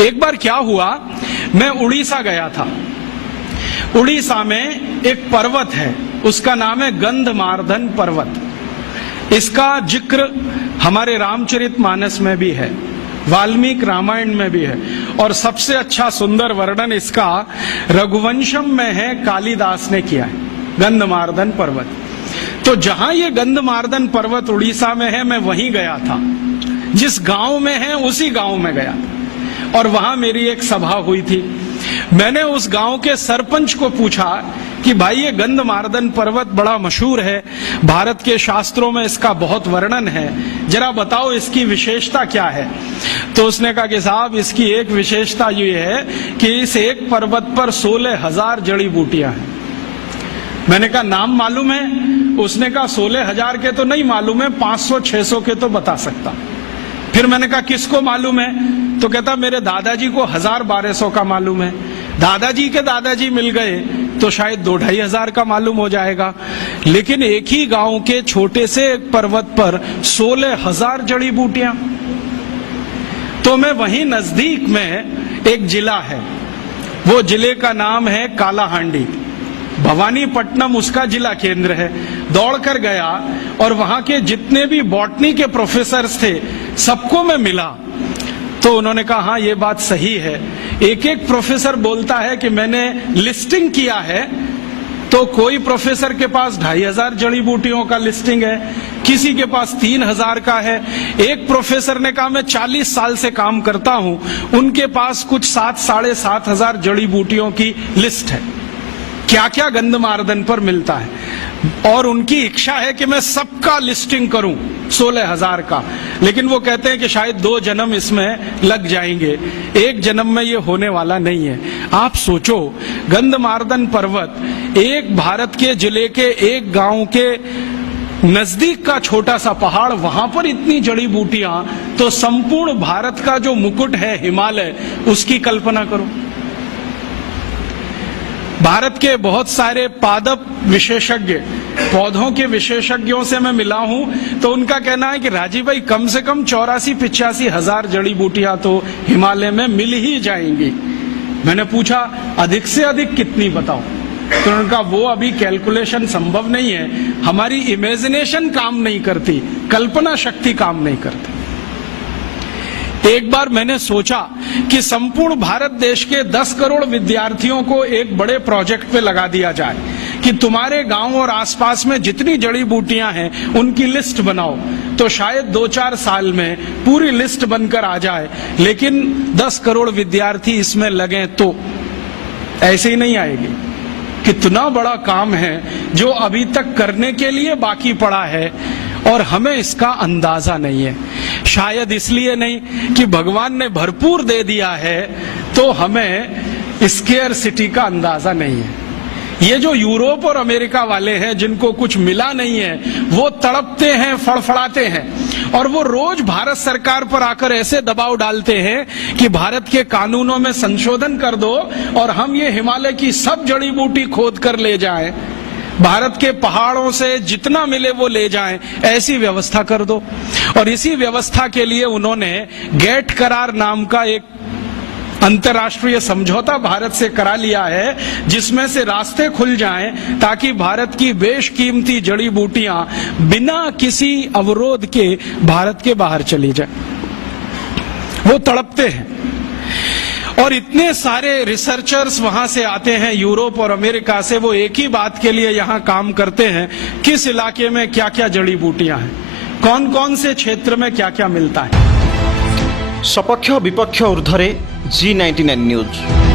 एक बार क्या हुआ, मैं उड़ीसा गया था। उड़ीसा में एक पर्वत है, उसका नाम है गंधमार्दन पर्वत। इसका जिक्र हमारे रामचरितमानस में भी है, वाल्मीकि रामायण में भी है, और सबसे अच्छा सुंदर वर्णन इसका रघुवंशम में है, कालिदास ने किया है, गंधमार्दन पर्वत। तो जहां ये गंधमार्दन पर्वत उड़ीसा में है, मैं वहीं गया था। जिस गांव में है उसी गांव में गया था, और वहां मेरी एक सभा हुई थी। मैंने उस गांव के सरपंच को पूछा कि भाई ये गंधमार्दन पर्वत बड़ा मशहूर है, भारत के शास्त्रों में इसका बहुत वर्णन है, जरा बताओ इसकी विशेषता क्या है। तो उसने कहा कि साहब इसकी एक विशेषता ये है कि इस एक पर्वत पर 16,000 जड़ी बूटियां हैं। मैंने कहा नाम मालूम है? उसने कहा 16,000 के तो नहीं मालूम है, 500-600 के तो बता सकता। फिर मैंने कहा किसको मालूम है? तो कहता मेरे दादाजी को 1000-1200 का मालूम है। दादाजी के दादाजी मिल गए तो शायद 2-2,500 का मालूम हो जाएगा। लेकिन एक ही गांव के छोटे से एक पर्वत पर 16,000 जड़ी बूटियां। तो मैं वहीं नजदीक में एक जिला है, वो जिले का नाम है कालाहांडी, भवानीपट्टनम उसका जिला केंद्र है। दौड़कर गया और वहां के जितने भी बॉटनी के प्रोफेसर्स थे सबको मैं मिला। तो उन्होंने कहा हाँ ये बात सही है। एक एक प्रोफेसर बोलता है कि मैंने लिस्टिंग किया है, तो कोई प्रोफेसर के पास 2,500 जड़ी बूटियों का लिस्टिंग है, किसी के पास 3,000 का है। एक प्रोफेसर ने कहा मैं 40 साल से काम करता हूं, उनके पास कुछ 7,000-7,500 जड़ी बूटियों की लिस्ट है। क्या क्या गंधमार्दन पर मिलता है, और उनकी इच्छा है कि मैं सबका लिस्टिंग करूं 16,000 का। लेकिन वो कहते हैं कि शायद 2 जन्म इसमें लग जाएंगे, एक जन्म में ये होने वाला नहीं है। आप सोचो, गंधमार्दन पर्वत एक भारत के जिले के एक गांव के नजदीक का छोटा सा पहाड़, वहां पर इतनी जड़ी बूटियां, तो संपूर्ण भारत का जो मुकुट है हिमालय, उसकी कल्पना करो। भारत के बहुत सारे पादप विशेषज्ञ, पौधों के विशेषज्ञों से मैं मिला हूं, तो उनका कहना है कि राजीव भाई कम से कम 84-85 हजार जड़ी बूटियां तो हिमालय में मिल ही जाएंगी। मैंने पूछा अधिक से अधिक कितनी बताओ, तो उन्होंने कहा वो अभी कैलकुलेशन संभव नहीं है, हमारी इमेजिनेशन काम नहीं करती, कल्पना शक्ति काम नहीं करती। एक बार मैंने सोचा कि संपूर्ण भारत देश के 10 करोड़ विद्यार्थियों को एक बड़े प्रोजेक्ट पे लगा दिया जाए कि तुम्हारे गांव और आसपास में जितनी जड़ी बूटियां हैं उनकी लिस्ट बनाओ, तो शायद 2-4 साल में पूरी लिस्ट बनकर आ जाए। लेकिन 10 करोड़ विद्यार्थी इसमें लगे तो ऐसे ही नहीं आएगी। कितना बड़ा काम है जो अभी तक करने के लिए बाकी पड़ा है, और हमें इसका अंदाजा नहीं है। शायद इसलिए नहीं कि भगवान ने भरपूर दे दिया है, तो हमें स्केयरसिटी का अंदाजा नहीं है। ये जो यूरोप और अमेरिका वाले हैं जिनको कुछ मिला नहीं है, वो तड़पते हैं, फड़फड़ाते हैं, और वो रोज भारत सरकार पर आकर ऐसे दबाव डालते हैं कि भारत के कानूनों में संशोधन कर दो और हम ये हिमालय की सब जड़ी बूटी खोद कर ले जाएं, भारत के पहाड़ों से जितना मिले वो ले जाएं, ऐसी व्यवस्था कर दो। और इसी व्यवस्था के लिए उन्होंने गेट करार नाम का एक अंतर्राष्ट्रीय समझौता भारत से करा लिया है, जिसमें से रास्ते खुल जाएं ताकि भारत की बेशकीमती जड़ी बूटियां बिना किसी अवरोध के भारत के बाहर चली जाएं। वो तड़पते हैं, और इतने सारे रिसर्चर्स वहां से आते हैं यूरोप और अमेरिका से, वो एक ही बात के लिए यहाँ काम करते हैं, किस इलाके में क्या क्या जड़ी बूटियां हैं, कौन कौन से क्षेत्र में क्या क्या मिलता है। सपक्ष विपक्ष ऊर्ध्वे G99 न्यूज।